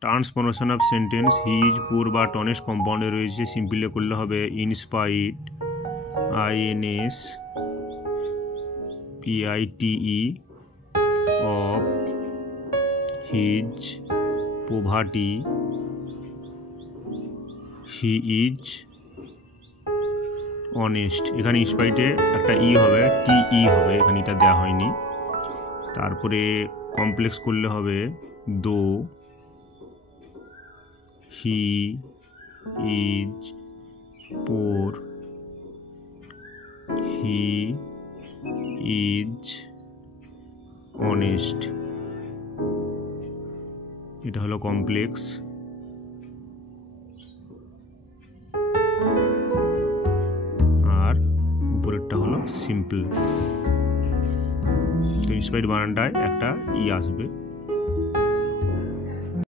Transformation of sentence he is poor but টনেস কম্পাউন্ডে রয়েছে, সিম্পলি করলে হবে in spite INS PITE of his poverty he is honest. এখানে ইনস্পাইটে একটা হবে, TE হবে, এখানে এটা দেওয়া হয়নি। তারপরে কমপ্লেক্স করলে হবে দো he is poor he is honest. এটা হলো কমপ্লেক্স। আর উপরেরটা হলো সিম্পল। তো ইনস্পাইট বানানটায় একটা আসবে।